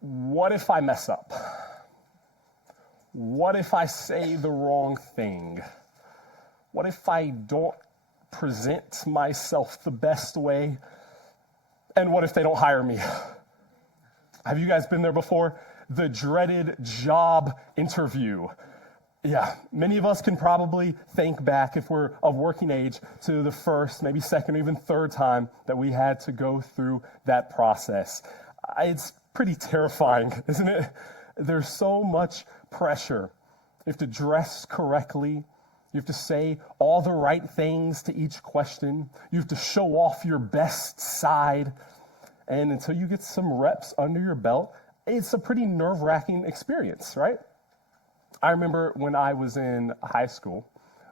what if I mess up? What if I say the wrong thing? What if I don't present myself the best way? And what if they don't hire me? Have you guys been there before? The dreaded job interview. Yeah, many of us can probably think back, if we're of working age, to the first, maybe second, or even third time that we had to go through that process. It's pretty terrifying, isn't it? There's so much pressure. You have to dress correctly. You have to say all the right things to each question. You have to show off your best side. And until you get some reps under your belt, it's a pretty nerve-wracking experience, right? I remember when I was in high school,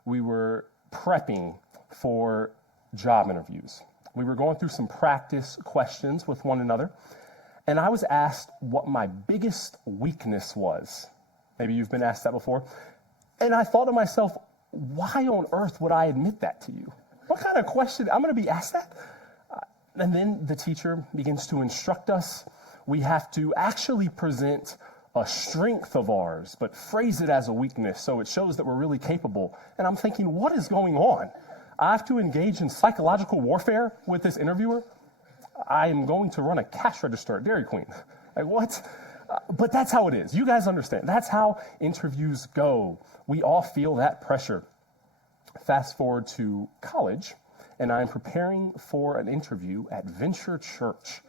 we were prepping for job interviews. We were going through some practice questions with one another, and I was asked what my biggest weakness was. Maybe you've been asked that before. And I thought to myself, why on earth would I admit that to you? What kind of question? I'm going to be asked that? And then the teacher begins to instruct us. We have to actually present a strength of ours, but phrase it as a weakness so it shows that we're really capable. And I'm thinking, what is going on? I have to engage in psychological warfare with this interviewer? I am going to run a cash register at Dairy Queen. Like, what? But that's how it is. You guys understand. That's how interviews go. We all feel that pressure. Fast forward to college, and I'm preparing for an interview at Venture Church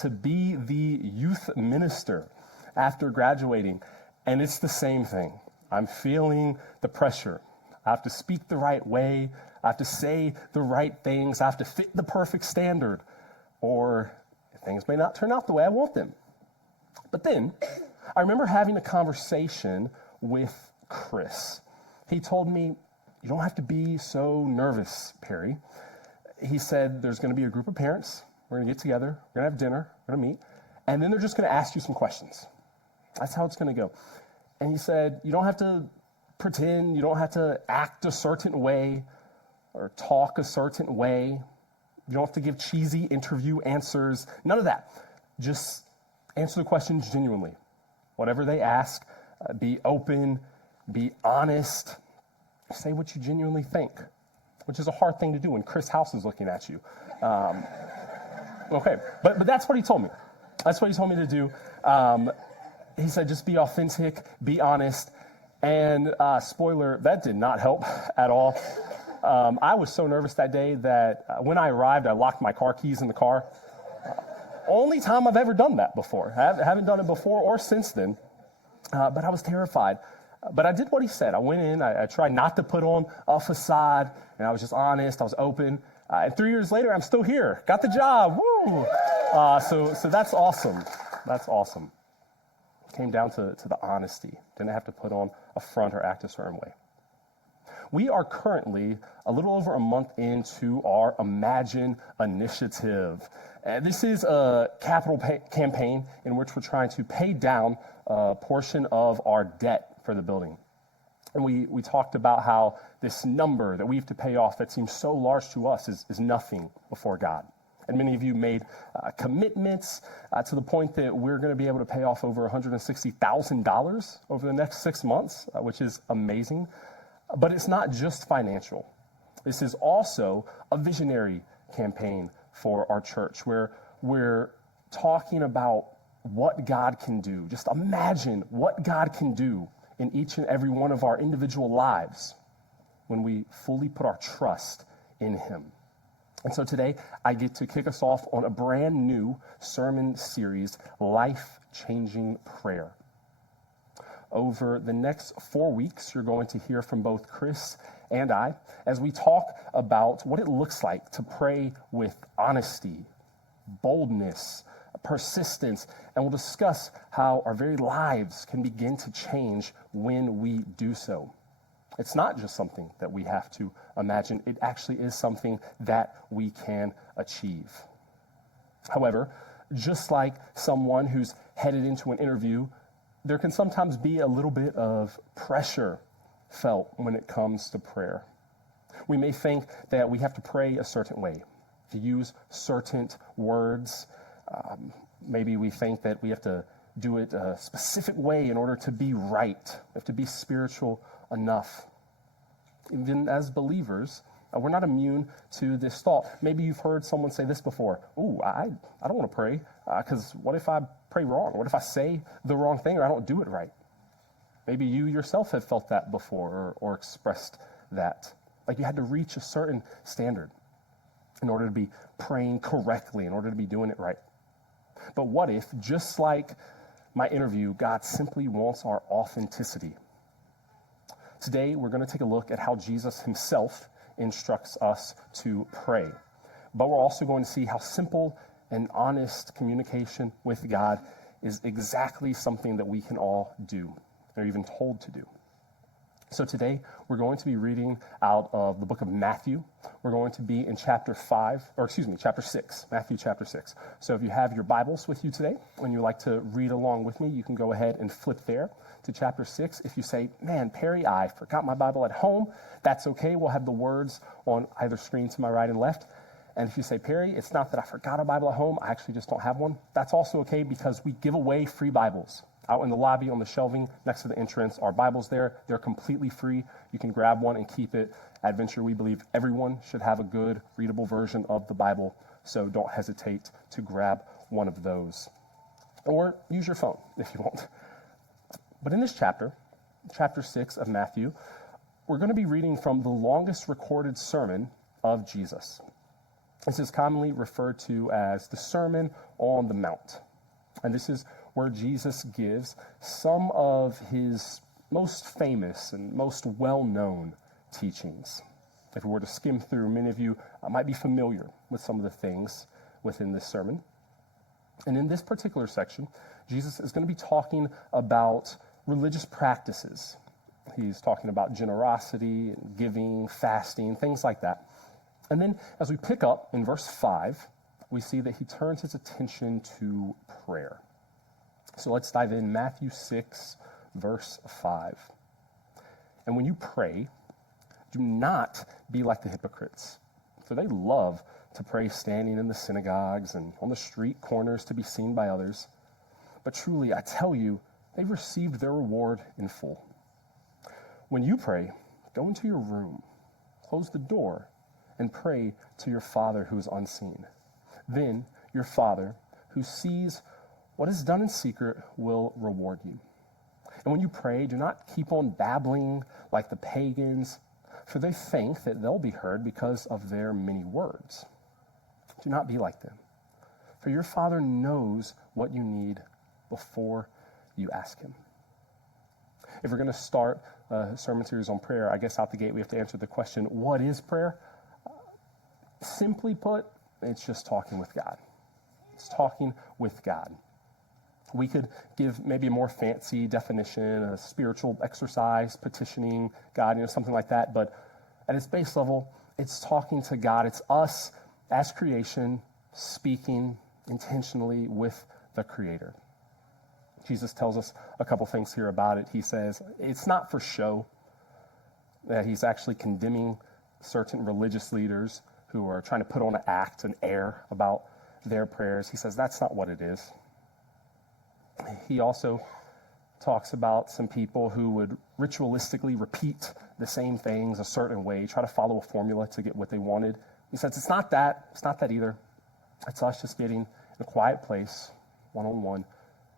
to be the youth minister after graduating, and it's the same thing. I'm feeling the pressure. I have to speak the right way. I have to say the right things. I have to fit the perfect standard, or things may not turn out the way I want them. But then I remember having a conversation with Chris. He told me, you don't have to be so nervous, Perry. He said, there's going to be a group of parents. We're going to get together. We're going to have dinner. We're going to meet. And then they're just going to ask you some questions. That's how it's going to go. And he said, you don't have to pretend. You don't have to act a certain way or talk a certain way. You don't have to give cheesy interview answers. None of that. Just answer the questions genuinely. Whatever they ask, be open, be honest. Say what you genuinely think, which is a hard thing to do when Chris House is looking at you. Okay, but that's what he told me. That's what he told me to do. He said, just be authentic, be honest. And spoiler, that did not help at all. I was so nervous that day that when I arrived, I locked my car keys in the car. Only time I've ever done that before. I haven't done it before or since then, but I was terrified. But I did what he said. I went in, I tried not to put on a facade, and I was just honest, I was open. And 3 years later, I'm still here. Got the job, woo! So that's awesome. That's awesome. Came down to the honesty. Didn't have to put on a front or act a certain way. We are currently a little over a month into our Imagine initiative. And this is a capital campaign in which we're trying to pay down a portion of our debt for the building. And we talked about how this number that we have to pay off that seems so large to us is nothing before God. And many of you made commitments to the point that we're going to be able to pay off over $160,000 over the next 6 months, which is amazing. But it's not just financial. This is also a visionary campaign for our church where we're talking about what God can do. Just imagine what God can do in each and every one of our individual lives when we fully put our trust in Him. And so today, I get to kick us off on a brand new sermon series, Life-Changing Prayer. Over the next 4 weeks, you're going to hear from both Chris and I as we talk about what it looks like to pray with honesty, boldness, persistence, and we'll discuss how our very lives can begin to change when we do so. It's not just something that we have to imagine. It actually is something that we can achieve. However, just like someone who's headed into an interview, there can sometimes be a little bit of pressure felt when it comes to prayer. We may think that we have to pray a certain way, to use certain words. Maybe we think that we have to do it a specific way in order to be right. We have to be spiritual enough. Even as believers, we're not immune to this thought. Maybe you've heard someone say this before. Ooh, I don't want to pray because what if I pray wrong? What if I say the wrong thing or I don't do it right? Maybe you yourself have felt that before or expressed that. Like you had to reach a certain standard in order to be praying correctly, in order to be doing it right. But what if, just like my interview, God simply wants our authenticity? Today, we're going to take a look at how Jesus himself instructs us to pray. But we're also going to see how simple and honest communication with God is exactly something that we can all do, or even told to do. So today, we're going to be reading out of the book of Matthew. We're going to be in chapter 6, Matthew chapter 6. So if you have your Bibles with you today, and you'd like to read along with me, you can go ahead and flip there to chapter 6. If you say, man, Perry, I forgot my Bible at home, that's okay. We'll have the words on either screen to my right and left. And if you say, Perry, it's not that I forgot a Bible at home, I actually just don't have one, that's also okay because we give away free Bibles. Out in the lobby on the shelving next to the entrance are Bibles there. They're completely free. You can grab one and keep it. At Venture, we believe everyone should have a good, readable version of the Bible, so don't hesitate to grab one of those. Or use your phone if you want. But in this chapter 6 of Matthew, we're going to be reading from the longest recorded sermon of Jesus. This is commonly referred to as the Sermon on the Mount. And this is where Jesus gives some of his most famous and most well-known teachings. If we were to skim through, many of you might be familiar with some of the things within this sermon. And in this particular section, Jesus is going to be talking about religious practices. He's talking about generosity, giving, fasting, things like that. And then as we pick up in verse 5, we see that he turns his attention to prayer. So let's dive in. Matthew 6, verse 5. And when you pray, do not be like the hypocrites, for they love to pray standing in the synagogues and on the street corners to be seen by others. But truly, I tell you, they've received their reward in full. When you pray, go into your room, close the door, and pray to your Father who is unseen. Then your Father, who sees what is done in secret, will reward you. And when you pray, do not keep on babbling like the pagans, for they think that they'll be heard because of their many words. Do not be like them, for your Father knows what you need before you ask him. If we're going to start a sermon series on prayer, I guess out the gate we have to answer the question, what is prayer? Simply put, it's just talking with God. It's talking with God. We could give maybe a more fancy definition, a spiritual exercise, petitioning God, something like that. But at its base level, it's talking to God. It's us as creation speaking intentionally with the Creator. Jesus tells us a couple things here about it. He says it's not for show. That he's actually condemning certain religious leaders who are trying to put on an act, an air about their prayers. He says that's not what it is. He also talks about some people who would ritualistically repeat the same things a certain way, try to follow a formula to get what they wanted. He says it's not that either. It's us just getting in a quiet place, one-on-one,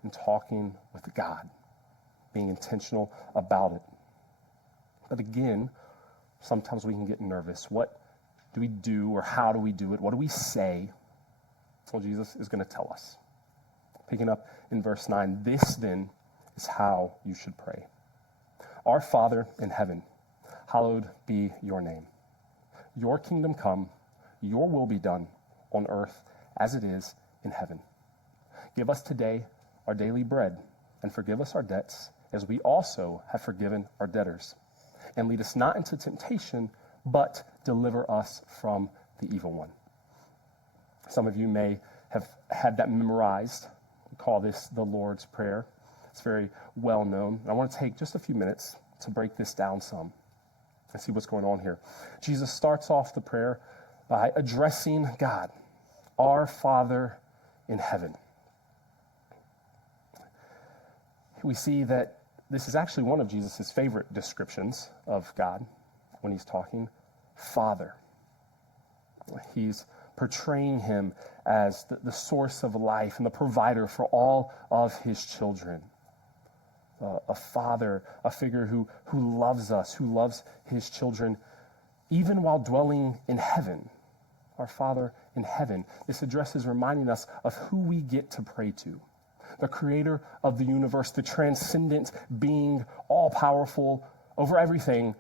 and talking with God, being intentional about it. But again, sometimes we can get nervous. What do we do, or how do we do it? What do we say? Well, Jesus is going to tell us. Picking up in verse 9, this then is how you should pray. Our Father in heaven, hallowed be your name. Your kingdom come, your will be done on earth as it is in heaven. Give us today our daily bread, and forgive us our debts as we also have forgiven our debtors. And lead us not into temptation, but deliver us from the evil one. Some of you may have had that memorized. We call this the Lord's Prayer. It's very well known. I want to take just a few minutes to break this down some and see what's going on here. Jesus starts off the prayer by addressing God, our Father in heaven. we see that this is actually one of Jesus' favorite descriptions of God when he's talking, Father. He's portraying him as the source of life and the provider for all of his children. A father, a figure who loves us, who loves his children, even while dwelling in heaven. Our Father in heaven. This address is reminding us of who we get to pray to. The creator of the universe, the transcendent being, all-powerful over everything,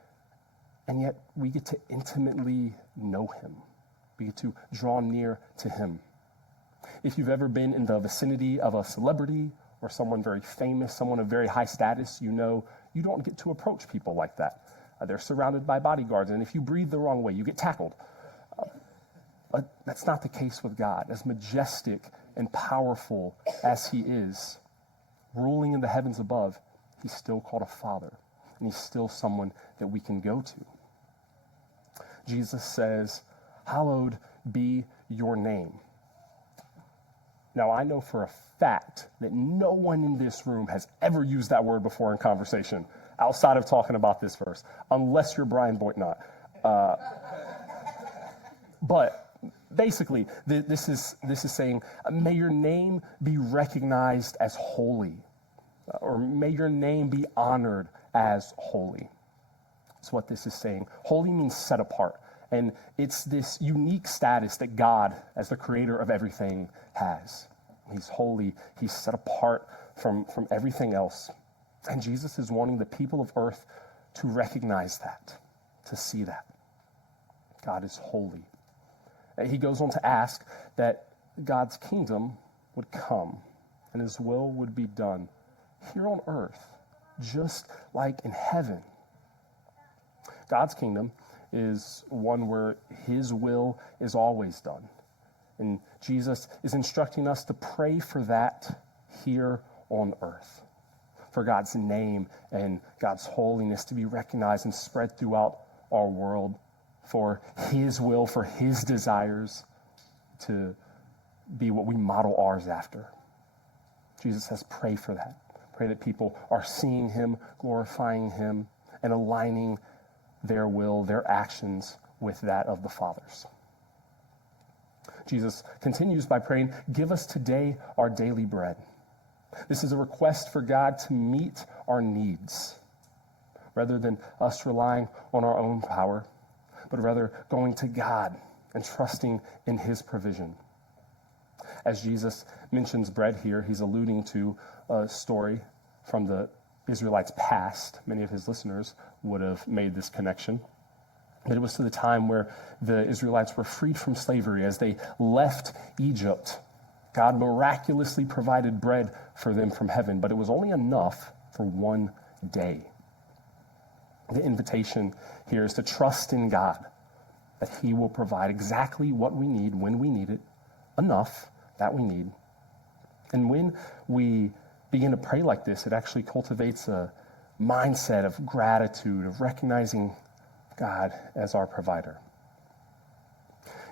and yet we get to intimately know him. We get to draw near to him. If you've ever been in the vicinity of a celebrity or someone very famous, someone of very high status, you know you don't get to approach people like that. They're surrounded by bodyguards, and if you breathe the wrong way, you get tackled. But that's not the case with God. As majestic and powerful as he is, ruling in the heavens above, he's still called a father, and he's still someone that we can go to. Jesus says, "Hallowed be your name." Now, I know for a fact that no one in this room has ever used that word before in conversation, outside of talking about this verse, unless you're Brian Boitnott. But basically, this is saying, may your name be recognized as holy, or may your name be honored as holy. That's what this is saying. Holy means set apart. And it's this unique status that God, as the creator of everything, has. He's holy. He's set apart from everything else. And Jesus is wanting the people of earth to recognize that, to see that. God is holy. He goes on to ask that God's kingdom would come and his will would be done here on earth, just like in heaven. God's kingdom is one where his will is always done. And Jesus is instructing us to pray for that here on earth, for God's name and God's holiness to be recognized and spread throughout our world, for his will, for his desires to be what we model ours after. Jesus says, pray for that. Pray that people are seeing him, glorifying him, and aligning their will, their actions with that of the Father's. Jesus continues by praying, give us today our daily bread. This is a request for God to meet our needs, rather than us relying on our own power, but rather going to God and trusting in his provision. As Jesus mentions bread here, he's alluding to a story from the Israelites' past. Many of his listeners would have made this connection. But it was to the time where the Israelites were freed from slavery. As they left Egypt, God miraculously provided bread for them from heaven, but it was only enough for one day. The invitation here is to trust in God, that he will provide exactly what we need when we need it, enough that we need. And when we begin to pray like this, it actually cultivates a mindset of gratitude, of recognizing God as our provider.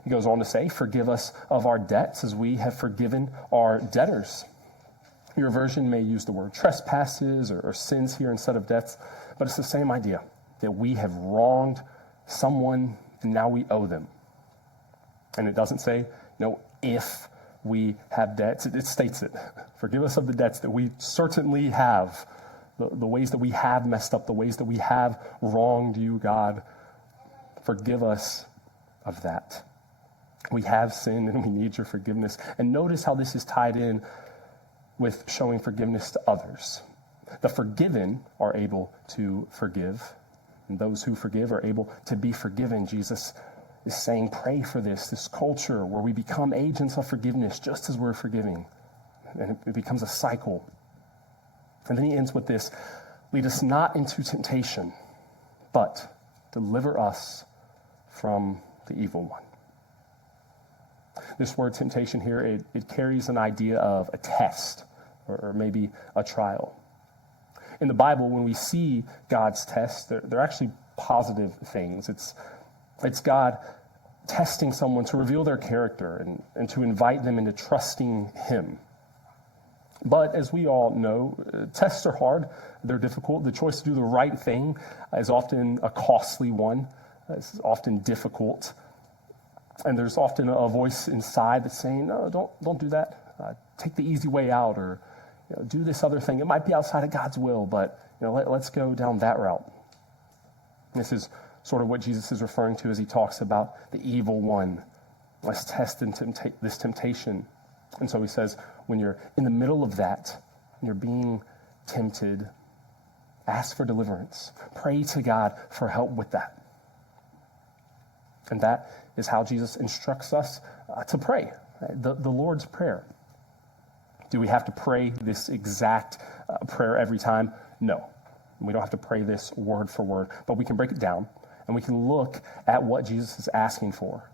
He goes on to say, forgive us of our debts as we have forgiven our debtors. Your version may use the word trespasses or sins here instead of debts, but it's the same idea, that we have wronged someone and now we owe them. And it doesn't say, if we have debts. It states it. Forgive us of the debts that we certainly have, the ways that we have messed up, the ways that we have wronged you, God. Forgive us of that. We have sinned and we need your forgiveness. And notice how this is tied in with showing forgiveness to others. The forgiven are able to forgive, and those who forgive are able to be forgiven. Jesus is saying, pray for this culture where we become agents of forgiveness just as we're forgiving. And it becomes a cycle. And then he ends with this, lead us not into temptation, but deliver us from the evil one. This word temptation here, it carries an idea of a test or maybe a trial. In the Bible, when we see God's tests, they're actually positive things. It's God testing someone to reveal their character and to invite them into trusting him. But as we all know, tests are hard. They're difficult. The choice to do the right thing is often a costly one. It's often difficult. And there's often a voice inside that's saying, no, don't do that. Take the easy way out, or do this other thing. It might be outside of God's will, but let's go down that route. This is sort of what Jesus is referring to as he talks about the evil one. Let's test this temptation. And so he says, when you're in the middle of that, and you're being tempted, ask for deliverance. Pray to God for help with that. And that is how Jesus instructs us to pray, the Lord's Prayer. Do we have to pray this exact prayer every time? No. We don't have to pray this word for word, but we can break it down, and we can look at what Jesus is asking for.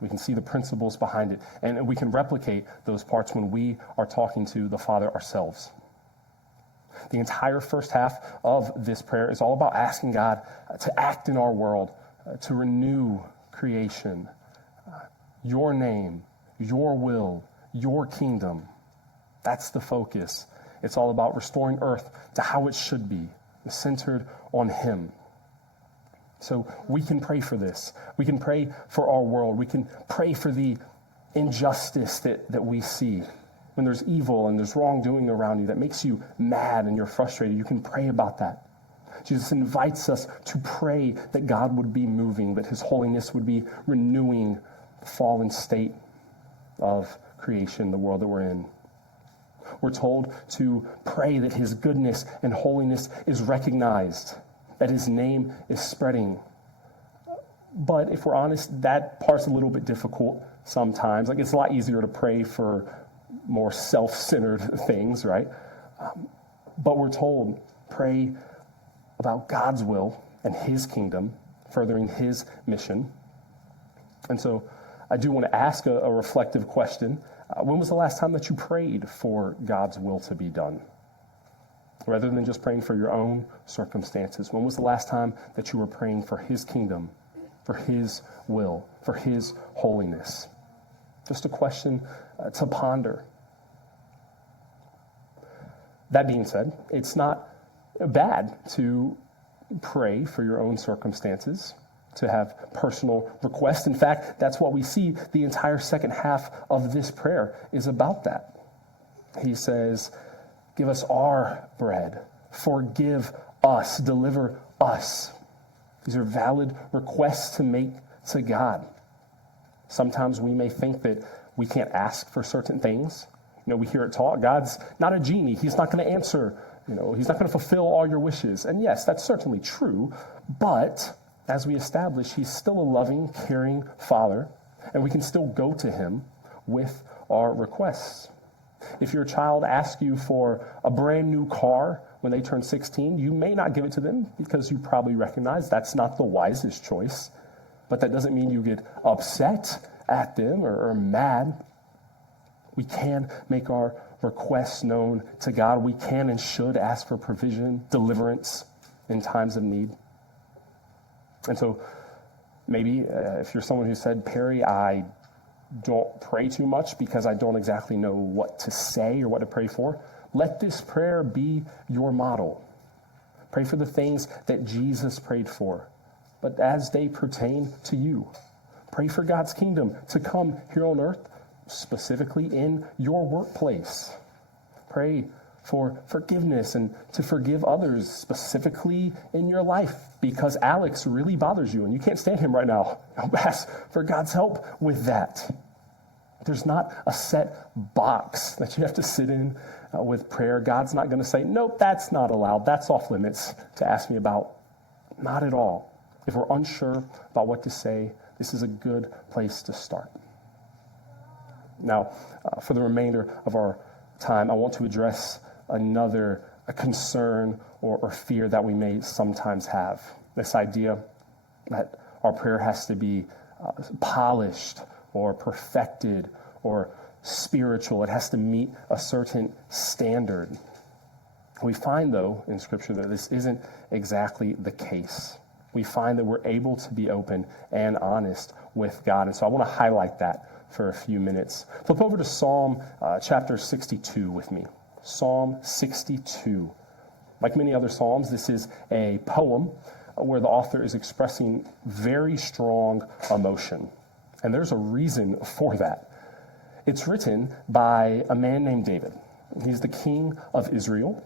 We can see the principles behind it, and we can replicate those parts when we are talking to the Father ourselves. The entire first half of this prayer is all about asking God to act in our world, to renew creation, your name, your will, your kingdom. That's the focus. It's all about restoring earth to how it should be, centered on him. So we can pray for this. We can pray for our world. We can pray for the injustice that we see. When there's evil and there's wrongdoing around you that makes you mad and you're frustrated, you can pray about that. Jesus invites us to pray that God would be moving, that his holiness would be renewing the fallen state of creation, the world that we're in. We're told to pray that his goodness and holiness is recognized, that his name is spreading. But if we're honest, that part's a little bit difficult sometimes. Like, it's a lot easier to pray for more self-centered things, right? But we're told, pray about God's will and his kingdom, furthering his mission. And so I do want to ask a reflective question. When was the last time that you prayed for God's will to be done? Rather than just praying for your own circumstances, when was the last time that you were praying for his kingdom, for his will, for his holiness? Just a question to ponder. That being said, it's not bad to pray for your own circumstances, to have personal requests. In fact, that's what we see. The entire second half of this prayer is about that. He says, give us our bread, forgive us, deliver us. These are valid requests to make to God. Sometimes we may think that we can't ask for certain things. We hear it taught, God's not a genie. He's not going to answer. He's not going to fulfill all your wishes. And yes, that's certainly true. But as we establish, he's still a loving, caring Father, and we can still go to him with our requests. If your child asks you for a brand new car when they turn 16, you may not give it to them because you probably recognize that's not the wisest choice. But that doesn't mean you get upset at them or mad. We can make our requests known to God. We can and should ask for provision, deliverance in times of need. And so maybe if you're someone who said, Perry, I don't pray too much because I don't exactly know what to say or what to pray for, let this prayer be your model. Pray for the things that Jesus prayed for, but as they pertain to you. Pray for God's kingdom to come here on earth, specifically in your workplace. Pray for forgiveness and to forgive others, specifically in your life, because Alex really bothers you and you can't stand him right now. Ask for God's help with that. There's not a set box that you have to sit in with prayer. God's not going to say, nope, that's not allowed. That's off limits to ask me about. Not at all. If we're unsure about what to say, this is a good place to start. Now, for the remainder of our time, I want to address another concern or fear that we may sometimes have. This idea that our prayer has to be polished or perfected or spiritual. It has to meet a certain standard. We find, though, in Scripture that this isn't exactly the case. We find that we're able to be open and honest with God. And so I want to highlight that for a few minutes. Flip over to Psalm chapter 62 with me. Psalm 62. Like many other psalms, this is a poem where the author is expressing very strong emotion. And there's a reason for that. It's written by a man named David. He's the king of Israel.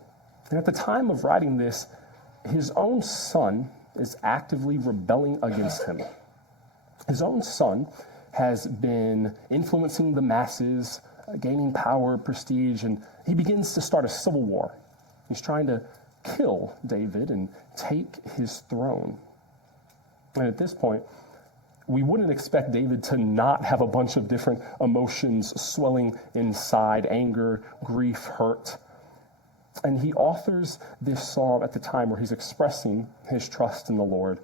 And at the time of writing this, his own son is actively rebelling against him. His own son has been influencing the masses, gaining power, prestige, and he begins to start a civil war. He's trying to kill David and take his throne. And at this point, we wouldn't expect David to not have a bunch of different emotions swelling inside: anger, grief, hurt. And he authors this psalm at the time where he's expressing his trust in the Lord.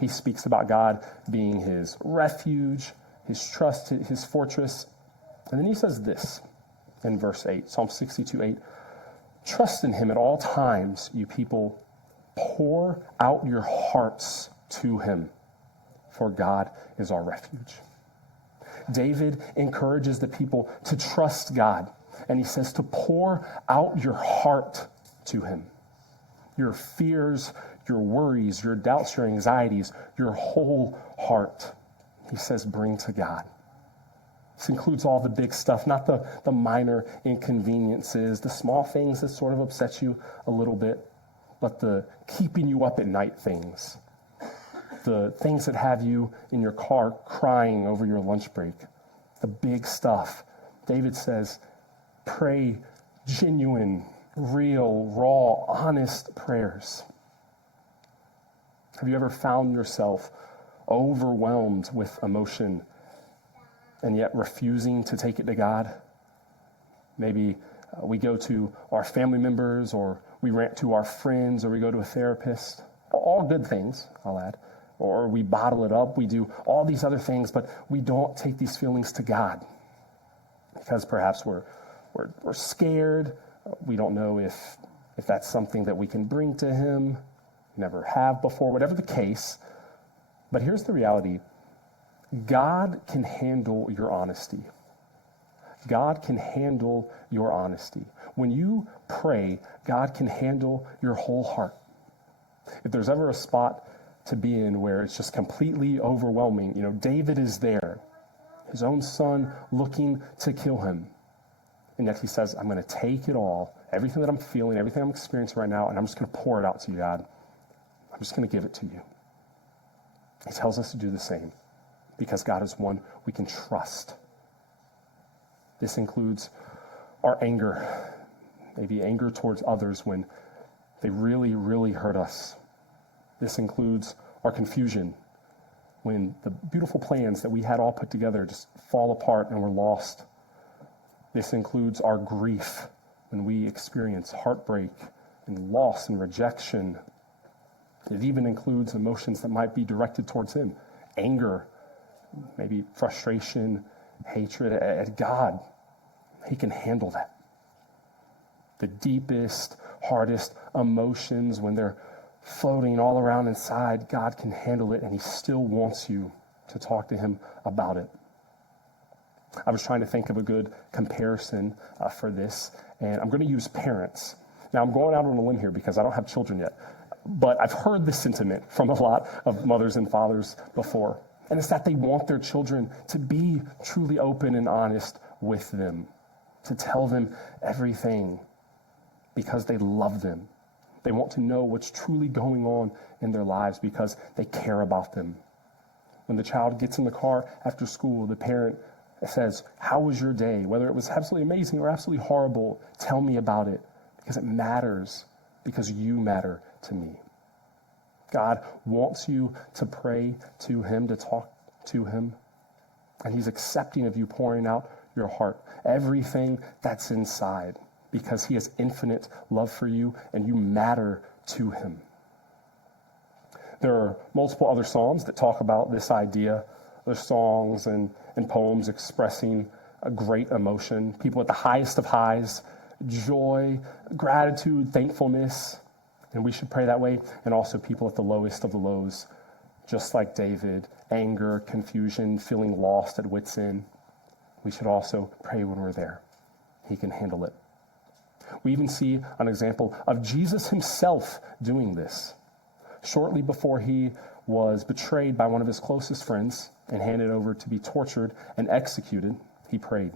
He speaks about God being his refuge, his trust, his fortress. And then he says this in verse 8, Psalm 62:8. Trust in him at all times, you people. Pour out your hearts to him, for God is our refuge. David encourages the people to trust God, and he says to pour out your heart to him. Your fears, your worries, your doubts, your anxieties, your whole heart, he says, bring to God. This includes all the big stuff, not the minor inconveniences, the small things that sort of upset you a little bit, but the keeping you up at night things, the things that have you in your car crying over your lunch break, the big stuff. David says, pray genuine, real, raw, honest prayers. Have you ever found yourself overwhelmed with emotion and yet refusing to take it to God? Maybe we go to our family members, or we rant to our friends, or we go to a therapist. All good things, I'll add. Or we bottle it up. We do all these other things, but we don't take these feelings to God because perhaps we're scared. We don't know if that's something that we can bring to him, never have before, whatever the case. But here's the reality. God can handle your honesty. God can handle your honesty. When you pray, God can handle your whole heart. If there's ever a spot to be in where it's just completely overwhelming, David is there, his own son looking to kill him. And yet he says, I'm going to take it all, everything that I'm feeling, everything I'm experiencing right now, and I'm just going to pour it out to you, God. I'm just going to give it to you. He tells us to do the same because God is one we can trust. This includes our anger, maybe anger towards others when they really, really hurt us. This includes our confusion when the beautiful plans that we had all put together just fall apart and we're lost. This includes our grief when we experience heartbreak and loss and rejection. It even includes emotions that might be directed towards him. Anger, maybe frustration, hatred at God. He can handle that. The deepest, hardest emotions, when they're floating all around inside, God can handle it, and he still wants you to talk to him about it. I was trying to think of a good comparison for this, and I'm going to use parents. Now, I'm going out on a limb here because I don't have children yet, but I've heard this sentiment from a lot of mothers and fathers before, and it's that they want their children to be truly open and honest with them, to tell them everything because they love them. They want to know what's truly going on in their lives because they care about them. When the child gets in the car after school, the parent says, how was your day? Whether it was absolutely amazing or absolutely horrible, tell me about it because it matters, because you matter to me. God wants you to pray to him, to talk to him, and he's accepting of you pouring out your heart, everything that's inside, because he has infinite love for you and you matter to him. There are multiple other psalms that talk about this idea. There's songs and poems expressing a great emotion. People at the highest of highs, joy, gratitude, thankfulness, and we should pray that way. And also people at the lowest of the lows, just like David, anger, confusion, feeling lost at wit's end. We should also pray when we're there. He can handle it. We even see an example of Jesus himself doing this. Shortly before he was betrayed by one of his closest friends and handed over to be tortured and executed, he prayed.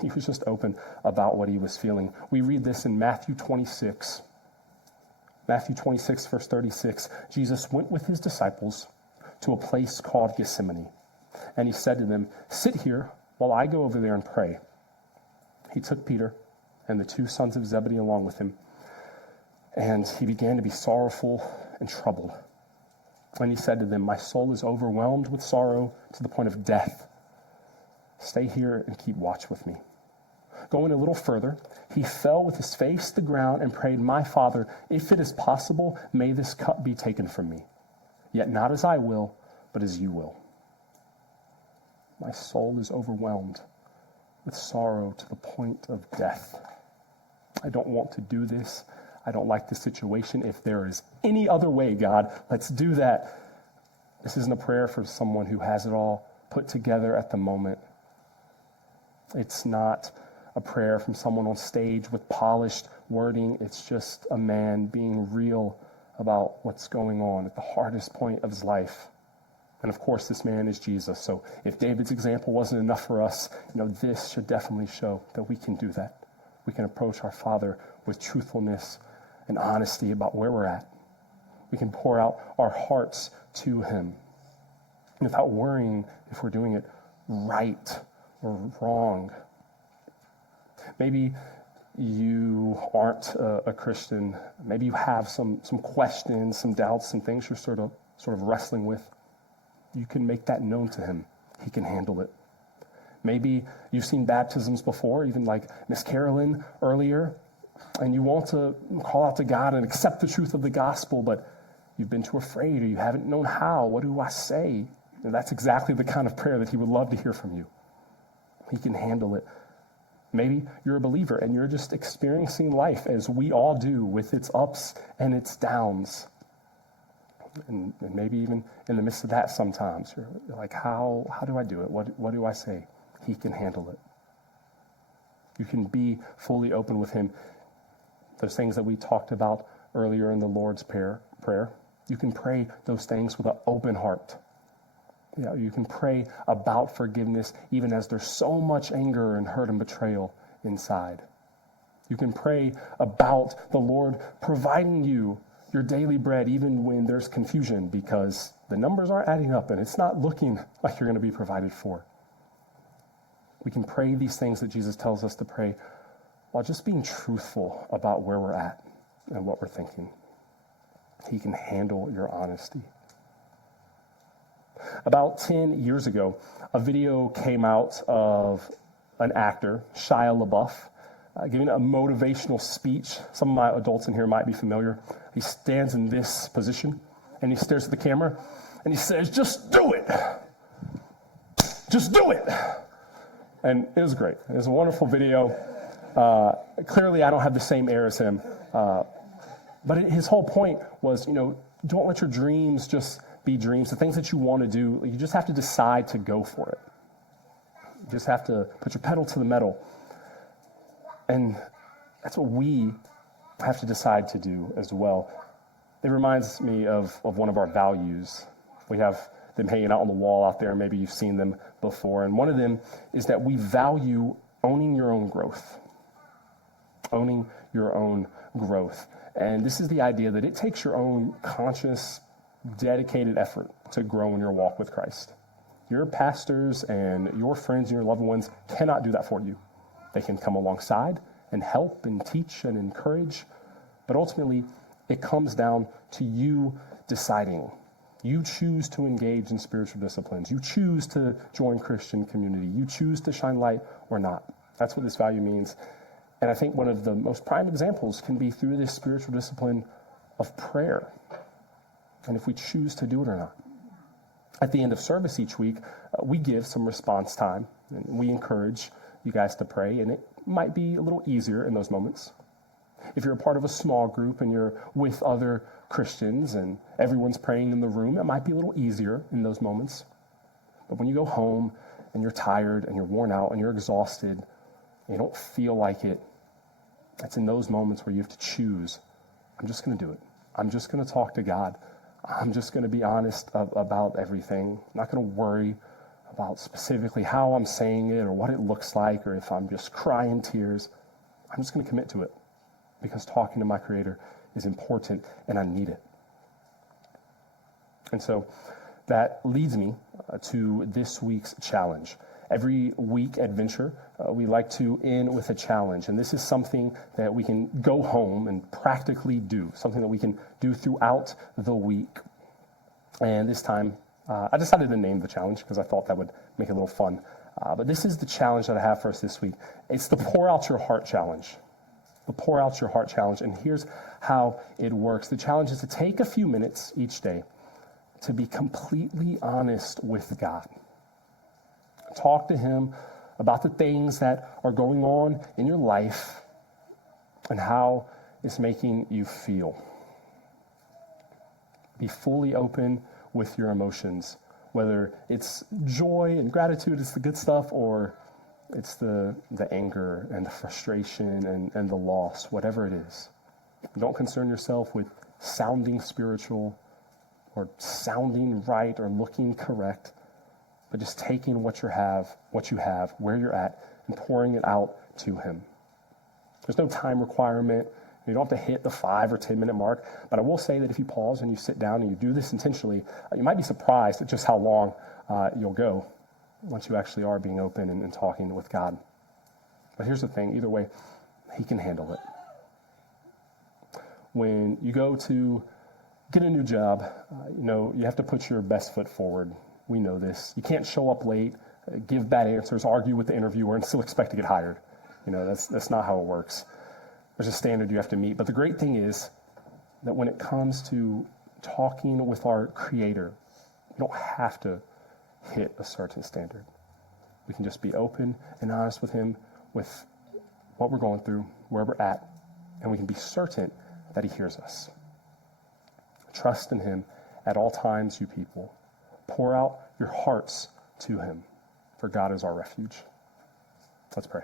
He was just open about what he was feeling. We read this in Matthew 26. Matthew 26, verse 36. Jesus went with his disciples to a place called Gethsemane, and he said to them, "Sit here while I go over there and pray." He took Peter and the two sons of Zebedee along with him, and he began to be sorrowful and troubled. And he said to them, "My soul is overwhelmed with sorrow to the point of death. Stay here and keep watch with me." Going a little further, he fell with his face to the ground and prayed, "My Father, if it is possible, may this cup be taken from me. Yet not as I will, but as you will." My soul is overwhelmed with sorrow to the point of death. I don't want to do this. I don't like the situation. If there is any other way, God, let's do that. This isn't a prayer for someone who has it all put together at the moment. It's not a prayer from someone on stage with polished wording. It's just a man being real about what's going on at the hardest point of his life. And of course, this man is Jesus. So if David's example wasn't enough for us, this should definitely show that we can do that. We can approach our Father with truthfulness and honesty about where we're at. We can pour out our hearts to him without worrying if we're doing it right or wrong. Maybe you aren't a Christian. Maybe you have some questions, some doubts, some things you're sort of wrestling with. You can make that known to him. He can handle it. Maybe you've seen baptisms before, even like Miss Carolyn earlier, and you want to call out to God and accept the truth of the gospel, but you've been too afraid or you haven't known how. What do I say? And that's exactly the kind of prayer that he would love to hear from you. He can handle it. Maybe you're a believer and you're just experiencing life as we all do, with its ups and its downs. And maybe even in the midst of that sometimes, you're like, how do I do it? What do I say? He can handle it. You can be fully open with him. Those things that we talked about earlier in the Lord's Prayer, you can pray those things with an open heart. You can pray about forgiveness even as there's so much anger and hurt and betrayal inside. You can pray about the Lord providing you your daily bread even when there's confusion because the numbers aren't adding up and it's not looking like you're going to be provided for. We can pray these things that Jesus tells us to pray while just being truthful about where we're at and what we're thinking. He can handle your honesty. About 10 years ago, a video came out of an actor, Shia LaBeouf, giving a motivational speech. Some of my adults in here might be familiar. He stands in this position, and he stares at the camera, and he says, "Just do it. Just do it." And it was great. It was a wonderful video. Clearly, I don't have the same air as him. But his whole point was, don't let your dreams just be dreams. The things that you want to do, you just have to decide to go for it. You just have to put your pedal to the metal. And that's what we have to decide to do as well. It reminds me of one of our values. We have them hanging out on the wall out there. Maybe you've seen them before. And one of them is that we value owning your own growth. Owning your own growth. And this is the idea that it takes your own conscious, dedicated effort to grow in your walk with Christ. Your pastors and your friends and your loved ones cannot do that for you. They can come alongside and help and teach and encourage, but ultimately it comes down to you deciding. You choose to engage in spiritual disciplines. You choose to join Christian community. You choose to shine light or not. That's what this value means. And I think one of the most prime examples can be through this spiritual discipline of prayer, and if we choose to do it or not. At the end of service each week, we give some response time, and we encourage you guys to pray, and it might be a little easier in those moments. If you're a part of a small group and you're with other Christians and everyone's praying in the room, it might be a little easier in those moments. But when you go home and you're tired and you're worn out and you're exhausted, and you don't feel like it, It's in those moments where you have to choose. I'm just going to do it. I'm just going to talk to God. I'm just going to be honest about everything. I'm not going to worry about specifically how I'm saying it or what it looks like or if I'm just crying tears. I'm just going to commit to it because talking to my Creator is important and I need it. And so that leads me to this week's challenge. Every week adventure, we like to end with a challenge. And this is something that we can go home and practically do, something that we can do throughout the week. And this time, I decided to name the challenge because I thought that would make it a little fun. But this is the challenge that I have for us this week. It's the Pour Out Your Heart Challenge. The Pour Out Your Heart Challenge. And here's how it works. The challenge is to take a few minutes each day to be completely honest with God. Talk to Him about the things that are going on in your life and how it's making you feel. Be fully open with your emotions, whether it's joy and gratitude, it's the good stuff, or it's the anger and the frustration and the loss, whatever it is. Don't concern yourself with sounding spiritual or sounding right or looking correct, but just taking what you have, where you're at, and pouring it out to Him. There's no time requirement. You don't have to hit the 5 or 10 minute mark, but I will say that if you pause and you sit down and you do this intentionally, you might be surprised at just how long you'll go once you actually are being open and talking with God. But here's the thing, either way, He can handle it. When you go to get a new job, you have to put your best foot forward. We know this. You can't show up late, give bad answers, argue with the interviewer, and still expect to get hired. That's not how it works. There's a standard you have to meet. But the great thing is that when it comes to talking with our Creator, we don't have to hit a certain standard. We can just be open and honest with Him, with what we're going through, where we're at, and we can be certain that He hears us. Trust in Him at all times, you people. Pour out your hearts to Him, for God is our refuge. Let's pray.